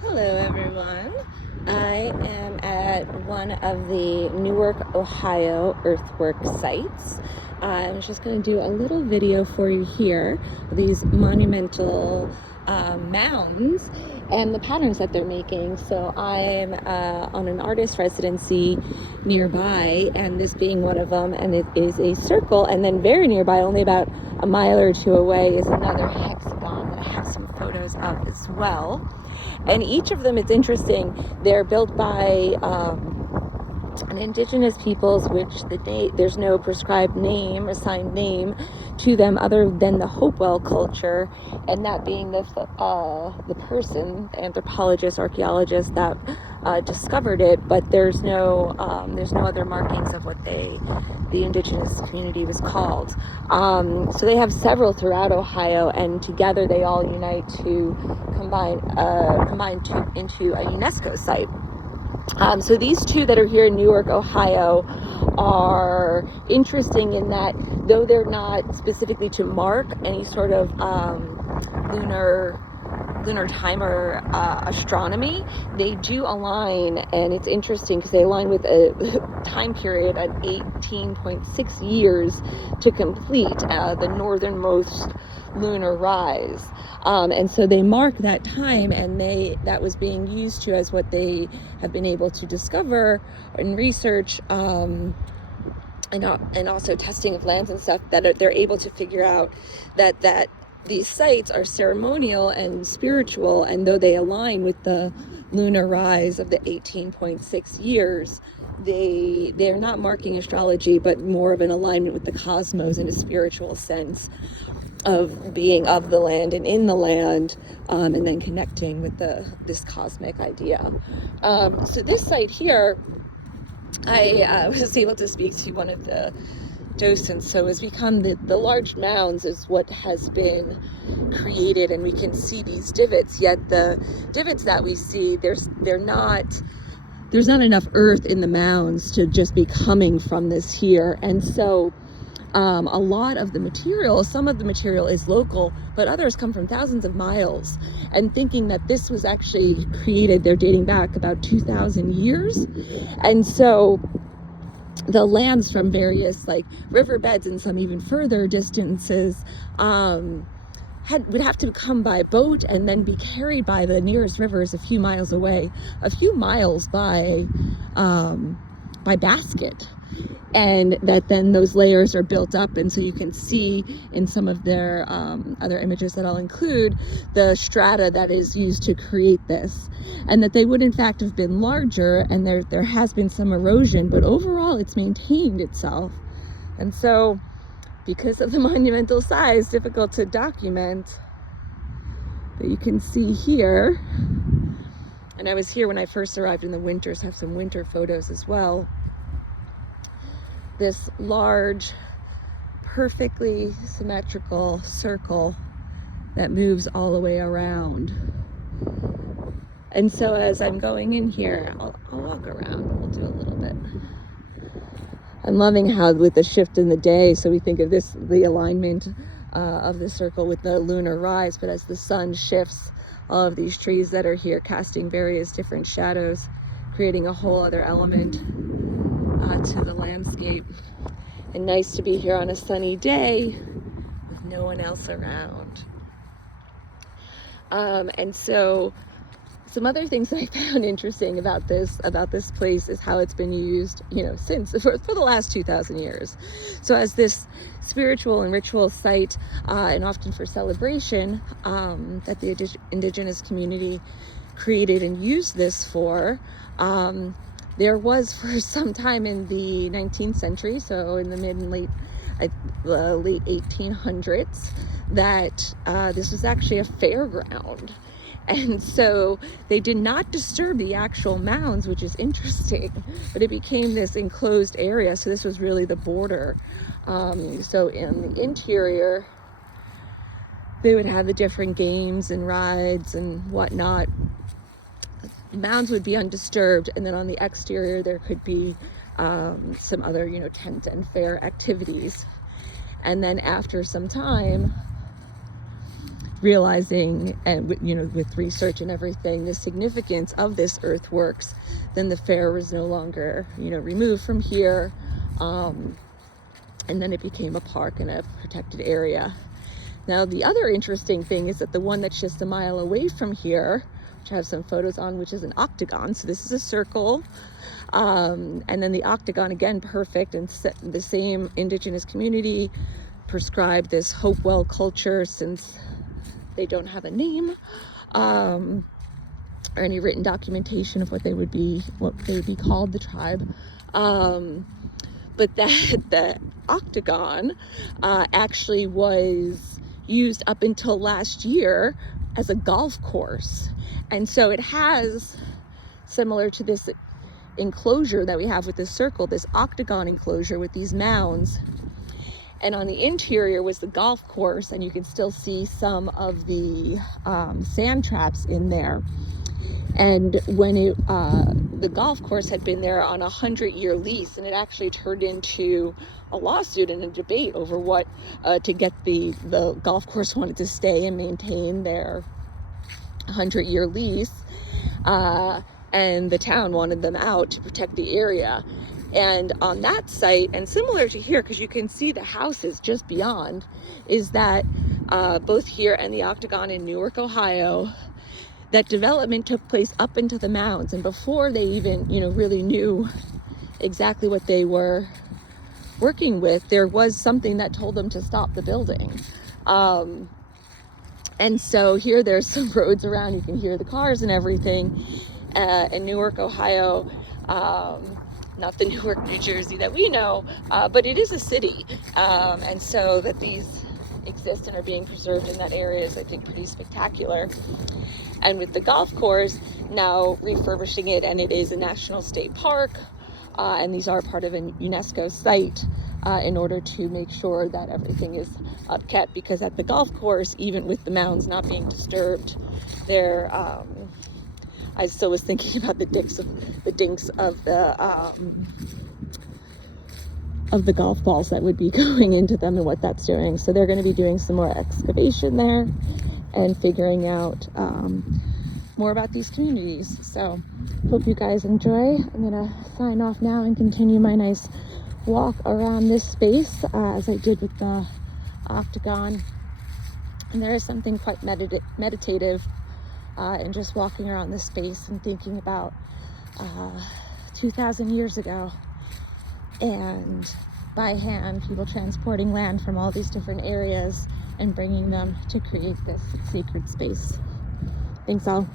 Hello everyone. I am at one of the Newark, Ohio earthwork sites. I'm just going to do a little video for you here of these monumental mounds and the patterns that they're making. So I'm on an artist residency nearby, and this being one of them, and it is a circle, and then very nearby, only about a mile or two away, is another hexagon that I have some photos of as well. And each of them, it's interesting, they're built by an indigenous peoples, which there's no prescribed name, assigned name to them other than the Hopewell culture, and that being the person, the anthropologist, archaeologist that discovered it. But there's no other markings of what the indigenous community was called. So they have several throughout Ohio, and together they all unite to combine into a UNESCO site. So these two that are here in Newark, Ohio, are interesting in that though they're not specifically to mark any sort of lunar time or astronomy, they do align, and it's interesting because they align with a time period at 18.6 years to complete the northernmost lunar rise. And so they mark that time, and that was being used to as what they have been able to discover and research, and also testing of lands and stuff, that they're able to figure out that these sites are ceremonial and spiritual, and though they align with the lunar rise of the 18.6 years, they're not marking astrology, but more of an alignment with the cosmos in a spiritual sense of being of the land and in the land, and then connecting with this cosmic idea. So this site here, I was able to speak to one of the docents. So has become the large mounds is what has been created, and we can see these divots, yet the divots that we see, there's not enough earth in the mounds to just be coming from this here. And so a lot of the material, some of the material is local, but others come from thousands of miles. And thinking that this was actually created, they're dating back about 2,000 years. And so the lands from various like riverbeds and some even further distances would have to come by boat and then be carried by the nearest rivers a few miles away, a few miles by basket. And that then those layers are built up, and so you can see in some of their other images that I'll include the strata that is used to create this, and that they would in fact have been larger, and there has been some erosion, but overall it's maintained itself. And so because of the monumental size, difficult to document, but you can see here, and I was here when I first arrived in the winter, so I have some winter photos as well, this large, perfectly symmetrical circle that moves all the way around. And so as I'm going in here, I'll walk around, we'll do a little bit. I'm loving how with the shift in the day, so we think of this, the alignment of the circle with the lunar rise, but as the sun shifts, all of these trees that are here casting various different shadows, creating a whole other element to the landscape. And nice to be here on a sunny day with no one else around. And so some other things that I found interesting about this place is how it's been used, since for the last 2,000 years. So as this spiritual and ritual site, and often for celebration, that the indigenous community created and used this for, there was for some time in the 19th century, so in the mid and late 1800s, that this was actually a fairground. And so they did not disturb the actual mounds, which is interesting, but it became this enclosed area. So this was really the border. So in the interior, they would have the different games and rides and whatnot. Mounds would be undisturbed, and then on the exterior there could be some other tent and fair activities. And then after some time, realizing, and with research and everything, the significance of this earthworks, then the fair was no longer removed from here, and then it became a park and a protected area. Now the other interesting thing is that the one that's just a mile away from here, which I have some photos on, which is an octagon. So this is a circle, and then the octagon, again, perfect, and the same indigenous community prescribed this Hopewell culture, since they don't have a name or any written documentation of what they would be called, the tribe. But that the octagon actually was used up until last year as a golf course. And so it has, similar to this enclosure that we have with this circle, this octagon enclosure with these mounds. And on the interior was the golf course, and you can still see some of the sand traps in there. And when the golf course had been there on a 100-year lease, and it actually turned into a lawsuit and a debate over what to get the golf course wanted to stay and maintain their 100-year lease, and the town wanted them out to protect the area. And on that site, and similar to here, because you can see the houses just beyond, is that both here and the Octagon in Newark, Ohio, that development took place up into the mounds. And before they even, really knew exactly what they were working with, there was something that told them to stop the building. And so here there's some roads around, you can hear the cars and everything. In Newark, Ohio, not the Newark, New Jersey that we know, but it is a city. And so that these exist and are being preserved in that area is, I think, pretty spectacular. And with the golf course now refurbishing it, and it is a national state park, and these are part of a UNESCO site, in order to make sure that everything is upkept, because at the golf course, even with the mounds not being disturbed, there I still was thinking about the dinks of the golf balls that would be going into them and what that's doing. So they're going to be doing some more excavation there and figuring out more about these communities. So hope you guys enjoy. I'm going to sign off now and continue my nice walk around this space, as I did with the Octagon. And there is something quite meditative in just walking around this space and thinking about 2,000 years ago, and by hand, people transporting land from all these different areas and bringing them to create this sacred space. Thanks all.